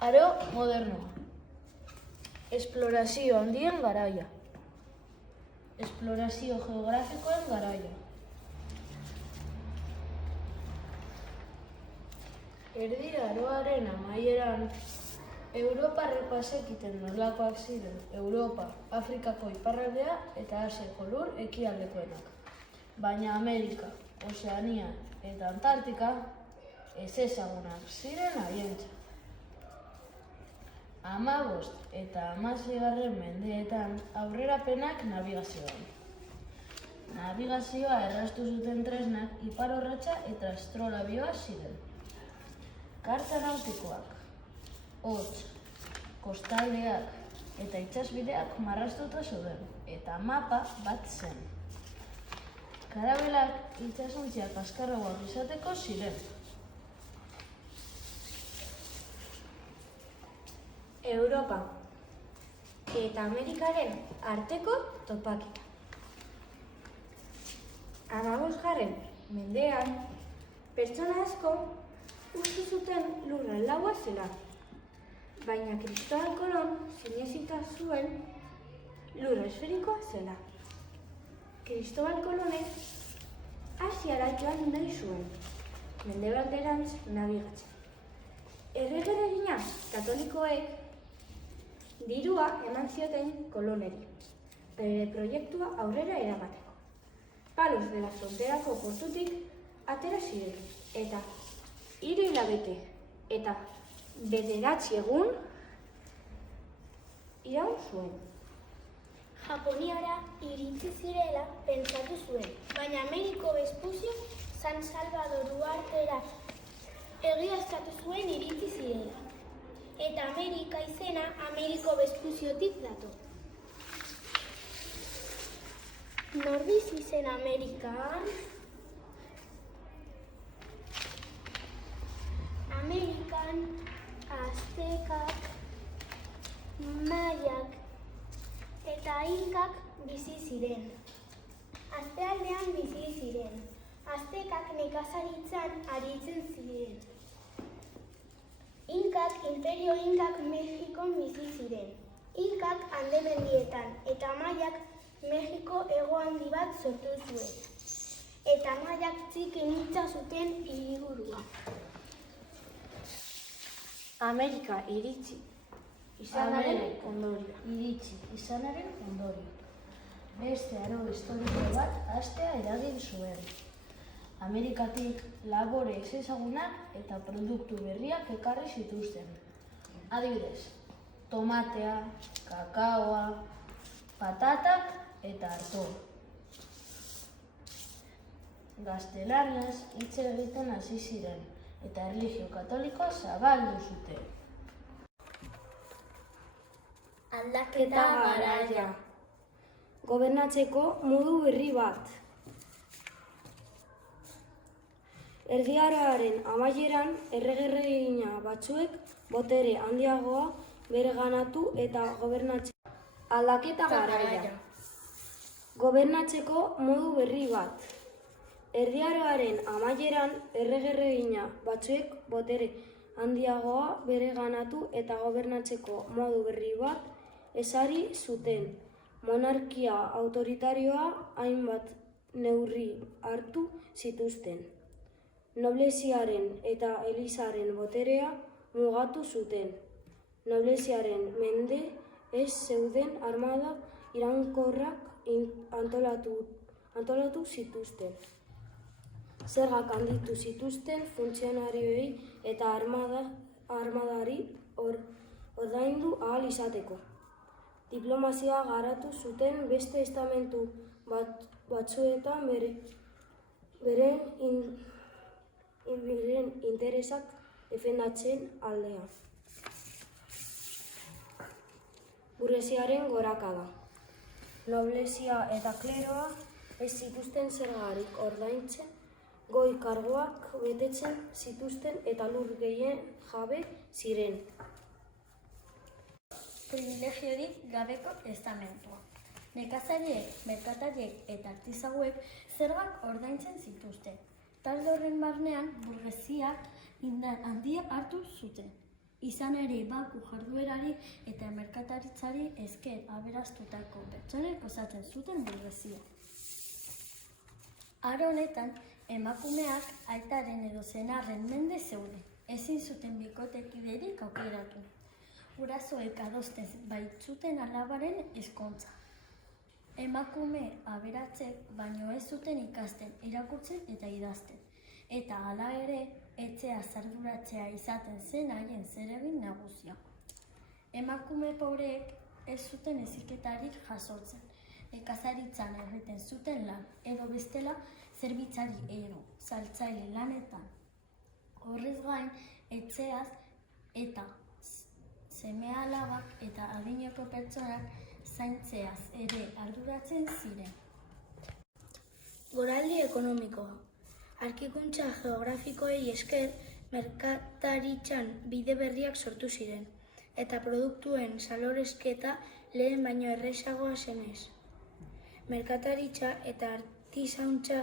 Aro modernoa. Esplorazio handien garaia. Esplorazio geografikoen garaia. Erdi Aroaren amaieran, Europa repazekiten nolakoak ziren Europa, Afrikako iparraldea eta Asiako lur ekialdekoenak. Baina Amerika, Ozeania eta Antartika ezezagunak ziren haientzat. 15 eta 16. mendeetan aurrerapenak nabigazioan. Nabigazioa erraztu zuten tresnak ipar-orratza eta astrolabioa ziren. Karta nautikoak, hots, kostaldeak eta itsasbideak marraztuta zeuden, eta mapa bat zen. Karabelak itsasontziak azkarragoak izateko ziren. Europa eta Amerikaren arteko topaketa. 15. mendean, pertsona asko uste zuten lurra laua zela, baina Kristobal Kolon sinesita zuen lurra esferikoa zela. Kristobal Kolonek Asiara joan nahi zuen, mendebalderantz nabigatzen. Erregeregina katolikoek dirua eman zioten Koloneri, bere proiektua aurrera eramateko. Palos de la Fronterako portutik atera ziren, eta 3 hilabete eta 9 egun iraun zuen. Japoniara iritsi zirela pentsatu zuen, baina Ameriko Vespucio San Salvador uhartera egiaztatu zuen iritsi zirela. Eta Amerika izena Ameriko Vespuciotik dator. Nor bizi zen Amerikan? Amerikan aztekak, maiak eta inkak bizi ziren. Aztealdean bizi ziren. Aztekak nekazaritzan aritzen ziren. Imperio Inkak Mexikon bizi ziren. Inkak Ande mendietan eta maiak Mexiko hegoalde bat sortu zuen. Eta maiak txikin hitza zuten hiriburua. Amerika iritsi izanaren ondorio. Beste aro historiko bat hastea eragin zuen. Amerikatik labore ezezagunak eta produktu berriak ekarri zituzten. Adibidez, tomatea, kakaoa, patatak eta artoa. Gaztelaniaz hitz egiten hasi ziren eta erlijio katolikoa zabaldu zuten. Aldaketa garaia. Gobernatzeko modu berri bat. Erdi Aroaren amaieran, errege-erregina batzuek botere handiagoa bereganatu eta gobernatzeko. Aldaketa garaia. Gobernatzeko modu berri bat. Erdi Aroaren amaieran, errege-erregina batzuek botere handiagoa bereganatu eta gobernatzeko modu berri bat ezarri zuten. Monarkia autoritarioa hainbat neurri hartu zituzten. Nobleziaren eta elizaren boterea mugatu zuten. Nobleziaren mende ez zeuden armada iraunkorrak antolatu zituzten. Zergak handitu zituzten funtzionarioei eta armadari ordaindu ahal izateko. Diplomazia garatu zuten beste estamentu batzuetan beren interesak defendatzen aldea. Burgesiaren gorakada. Noblezia eta kleroa ez zituzten zergarik ordaintzen, goi karguak betetzen zituzten eta lur gehien jabe ziren. Privilegiorik gabeko estamentua. Nekazariek, merkatariek eta artisauek zergak ordaintzen zituzten. Talde horren barnean burgesiak indar handia hartu zuten. Izan ere, baku jarduerari eta merkataritzari esker aberastutako pertsonek osatzen zuten burgesia. Aro honetan, emakumeak aitaren edo senarren mende zeuden, ezin zuten bikotekiderik aukeratu. Gurasoek adosten baitzuten alabaren ezkontza. Emakume aberatsek baino ez zuten ikasten, irakurtzen eta idazten. Eta hala ere, etxea zarduratzea izaten zen haien zeregin nagusia. Emakume pobreek ez zuten heziketarik jasotzen. Nekazaritzan egiten zuten lan, edo bestela zerbitzari edo saltzaile lanetan. Horrez gain, etxeaz eta seme-alabak eta adineko pertsonak zaintzeaz ere arduratzen ziren. Goraldi ekonomikoa. Arkikuntza geografikoei esker merkataritzan bide berriak sortu ziren, eta produktuen saloresketa lehen baino errazagoa zenez. Merkataritza eta artisauntza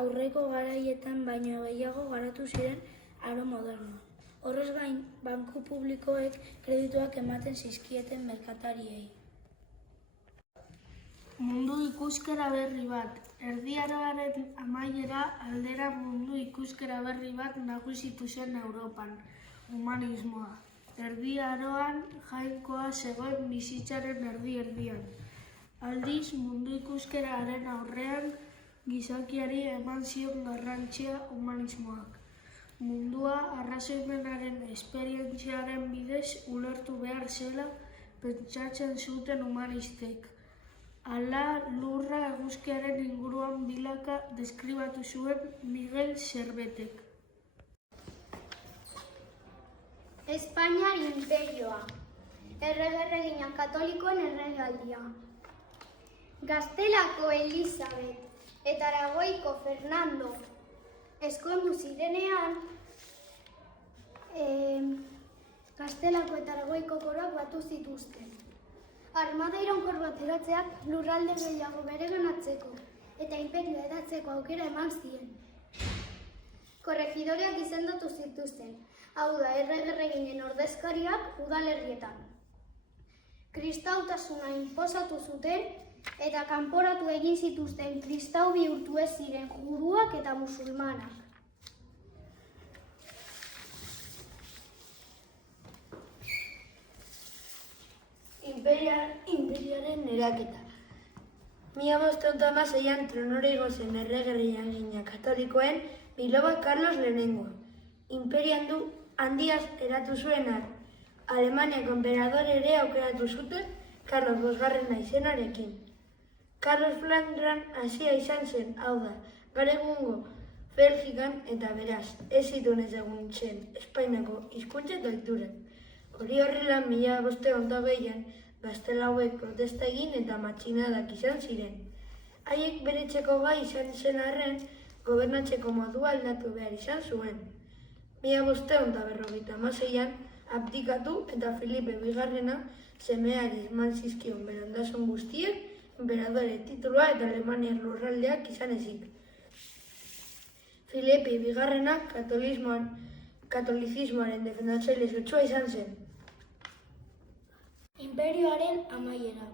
aurreko garaietan baino gehiago garatu ziren aro modernoan. Horrez gain, banku publikoek kredituak ematen zizkieten merkatariei. Mundu ikuskera berri bat. Erdi Aroaren amaiera aldera mundu ikuskera berri bat nagusitu zen Europan, humanismoa. Erdi Aroan jainkoa zegoen bizitzaren erdi-erdian. Aldiz, mundu ikuskeraren aurrean gizakiari eman zion garrantzia humanismoak. Mundua arrazoimenaren esperientziaren bidez ulertu behar zela pentsatzen zuten humanistek. Hala lurra eguzkiaren inguruan bilaka deskribatu zuen Miguel Servetek. Espainiar imperioa. Errege-erregina katolikoen erregealdia. Gaztelako Elisabet eta Aragoiko Fernando ezkondu zirenean, Gaztelako eta Aragoiko koroak batu zituzten. Armada iraunkor bat eratzeak lurralde gehiago bereganatzeko eta imperioa edatzeko aukera eman zien. Korregidoreak izendatu zituzten, hau da errege-erreginen ordezkariak udalerrietan. Kristautasuna inposatu zuten eta kanporatu egin zituzten kristau bihurtu ez ziren juduak eta musulmanak. Imperioaren eraketa. 1516an tronora igo zen errege-erregina katolikoen biloba Carlos Lehenengoa. Imperian du handiaz eratu zuenak. Alemaniako enperadore ere aukeratu zuten Carlos Bosgarrena izenarekin. Carlos Flandran hasia izan zen, hau da, gaur egungo Belgikan eta beraz, ez zituen ezagutzen Espainiako hizkuntza eta ohiturak. Hori horrela 1528an gaztelauek protesta egin eta matxinadak izan ziren. Haiek beretzeko gai izan zen arren, gobernatzeko modua aldatu behar izan zuen. 1556an abdikatu eta Filipe bigarrena semeari eman zizkion bere ondasun guztiek, enperadore titulua eta Alemaniar lurraldeak izan ezik. Filipe bigarrena katolizismoaren defendatzaile sutsua izan zen. Imperioaren amaiera.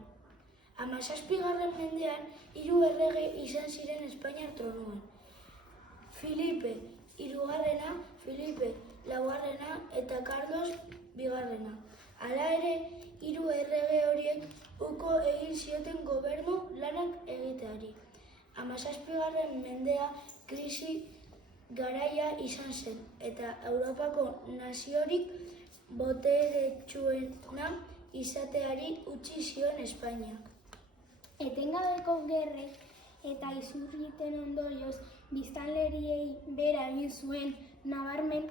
17. mendean 3 errege izan ziren Espainiar tronuan. Filipe hirugarrena, Filipe laugarrena eta Carlos bigarrena. Hala ere, 3 errege horiek uko egin zioten gobernu lanak egiteari. 17. mendea krisi garaia izan zen eta Europako naziorik boteretsuena izateari utzi zion Espainiak. Etengabeko gerrek eta izurriten ondorioz biztanleriei bera egin zuen nabarmen.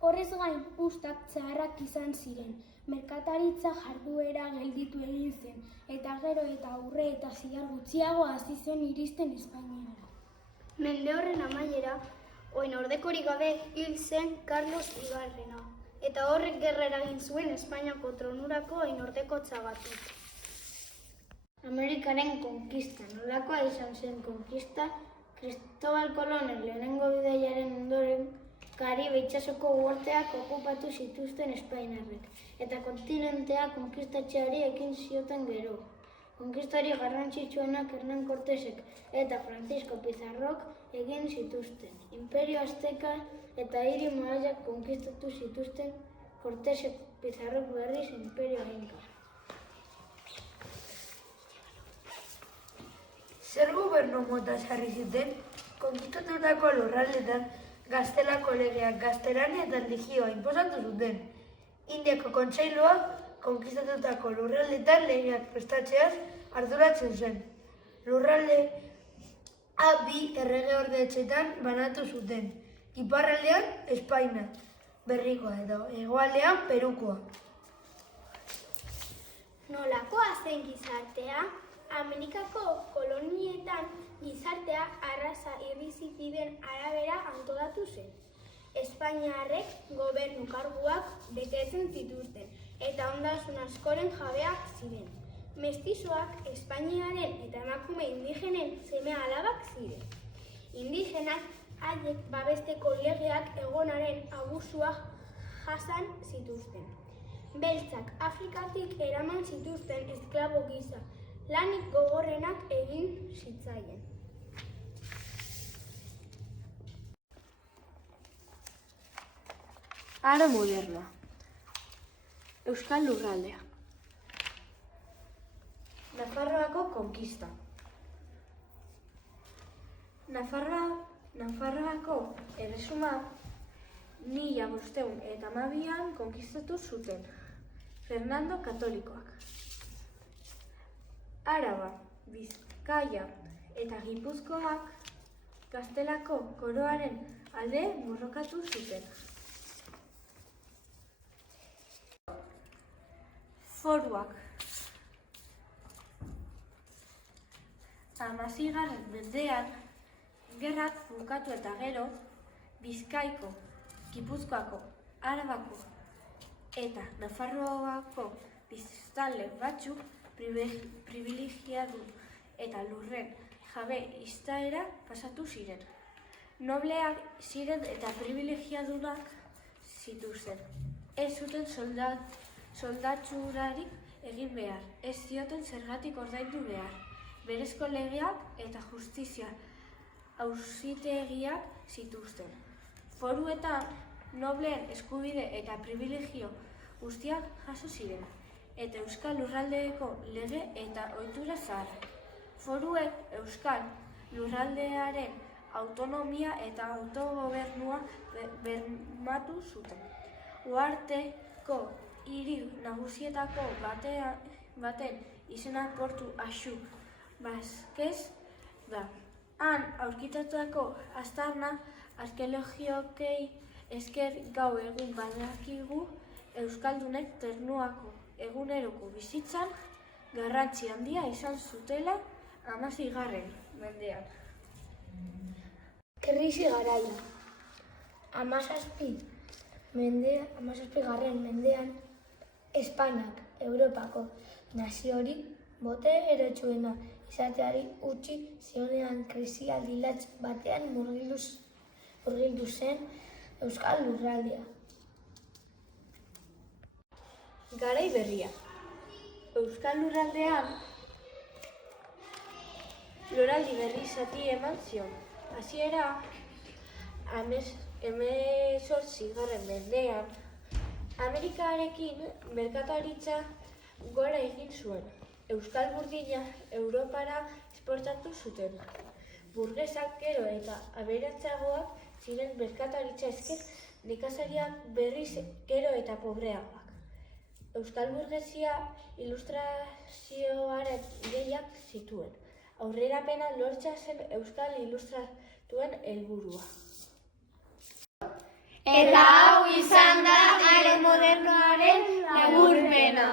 Horrez gain, ustak zaharrak izan ziren, merkataritza jarduera gelditu egin zen, eta gero eta aurre eta zigar gutxiago hasi zen iristen Espainiara. Mende horren amaiera, oin ordekorik gabe hil zen Carlos bigarrena, eta horrek gerra eragin zuen Espainiako tronurako oin ordekotzagatik. Amerikaren konkista. Nolakoa izan zen konkista? Cristobal Colonen lehenengo bidaiaren ondoren, Karibe itsasoko uharteak okupatu zituzten espainiarrek, eta kontinentea konkistatzeari ekin zioten gero. Konkistari garrantzitsuenak Hernán Cortesek eta Francisco Pizarrok egin zituzten. Imperio Azteka eta hiri Mayak konkistatu zituzten Cortesek Pizarrok berriz Imperio Inka. Zer gobernu mota sarri zuten? Konkistatutako lurraldetan Gaztelako legeak gaztelania eta erlijioa inposatu zuten. Indiako kontseiluak konkistatutako lurraldetan legeak prestatzeaz arduratzen zen. Lurraldea bi erregeordetzetan banatu zuten. Iparraldean Espainia berrikoa eta hegoaldean Perukoa. Nolakoa zen gizartea? Amerikako kolonietan gizartea arraza irrizikideen arabera antolatu zen. Espainiarrek gobernu karguak betetzen zituzten eta ondasun askoren jabeak ziren. Mestizoak Espainiaren eta emakume indigenen seme-alabak ziren. Indigenak haiek babesteko legeak egonaren abusua jasan zituzten. Beltzak Afrikatik eraman zituzten esklabo gisa, lanik gogorrenak egin zitzaien. Aro modernoa. Euskal lurraldea. Nafarroako konkista. Nafarroako erresuma 1512an konkistatu zuten Fernando Katolikoak. Araba, Bizkaia eta Gipuzkoak Gaztelako koroaren alde borrokatu zuten. Foruak. 16. mendean gerrak bukatu eta gero Bizkaiko, Gipuzkoako, Arabako eta Nafarroako biztanle batzuk pribilegiatu eta lurren jabe izaera pasatu ziren. Nobleak ziren eta pribilegiadunak zituzten. Ez zuten soldatzurarik egin behar, ez zioten zergatik ordaindu behar. Berezko legeak eta justizia auzitegiak zituzten. Foruetan nobleen eskubide eta pribilegio guztiak jaso ziren, eta Euskal Lurraldeeko lege eta ohitura zaharrak. Foruek Euskal Lurraldearen autonomia eta autogobernua bermatu zuten. Uharteko hiri nagusietako baten izena Portu Axu Baskez da. Han aurkitutako aztarna arkeologikei esker gaur egun badakigu euskaldunek Ternuako eguneroko bizitzan garrantzi handia izan zutela 16. mendean. Krisi garaia. 17. mendean Espainiak Europako naziorik boteretsuena izateari utzi zionean krisialdi latz batean murgildu zen Euskal Lurraldea. Garai berria. Euskal Lurraldean loraldi berri zati eman zion. Hasiera 18. mendean Amerikarekin merkataritza gora egin zuen. Euskal burdina Europara esportatu zuten. Burgesak gero eta aberatsagoak ziren merkataritza esker, nekazariak berriz gero eta pobreagoak. Euskal burgesia ilustrazioaren ideiak zituen. Aurrerapena lortzea zen euskal ilustratuen helburua. Eta hau izan da aro modernoaren laburpena.